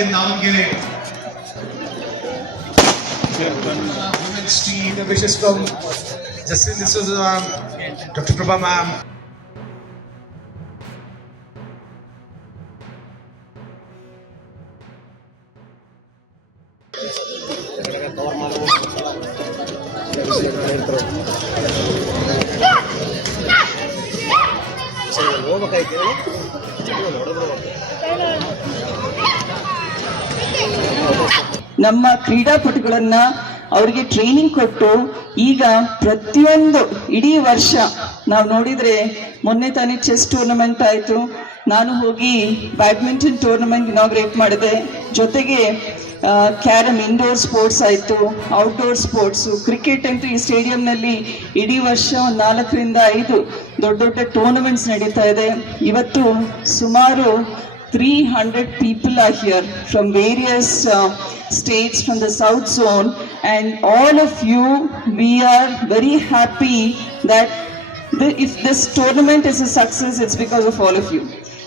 in Navangere. Women's team wishes from Justin D'Souza ma'am, Dr. Prabha ma'am. ನಮ್ಮ ಕ್ರೀಡಾಪಟುಗಳನ್ನ ಅವರಿಗೆ training ಕೊಟ್ಟು ಈಗ ಪ್ರತಿಯೊಂದು ಇಡೀ ವರ್ಷ ನಾವು ನೋಡಿದ್ರೆ ಮೊನ್ನೆ ತಾನೇ ಚೆಸ್ ಟೂರ್ನಮೆಂಟ್ ಆಯಿತು, ನಾನು ಹೋಗಿ ಬ್ಯಾಡ್ಮಿಂಟನ್ ಟೂರ್ನಮೆಂಟ್ ಇನಾಗ್ರೇಟ್ ಮಾಡಿದೆ, ಜೊತೆಗೆ ಕ್ಯಾರಮ್ ಇಂಡೋರ್ ಸ್ಪೋರ್ಟ್ಸ್ ಆಯಿತು, ಔಟ್ಡೋರ್ ಸ್ಪೋರ್ಟ್ಸು, ಕ್ರಿಕೆಟ್ ಅಂತೂ ಈ ಸ್ಟೇಡಿಯಂನಲ್ಲಿ ಇಡೀ ವರ್ಷ 4 ರಿಂದ 5 ದೊಡ್ಡ ದೊಡ್ಡ ಟೂರ್ನಮೆಂಟ್ಸ್ ನಡೀತಾ ಇದೆ. ಇವತ್ತು ಸುಮಾರು 300 people are here from various states from the south zone, and all of you, we are very happy that if this tournament is a success, it's because of all of you.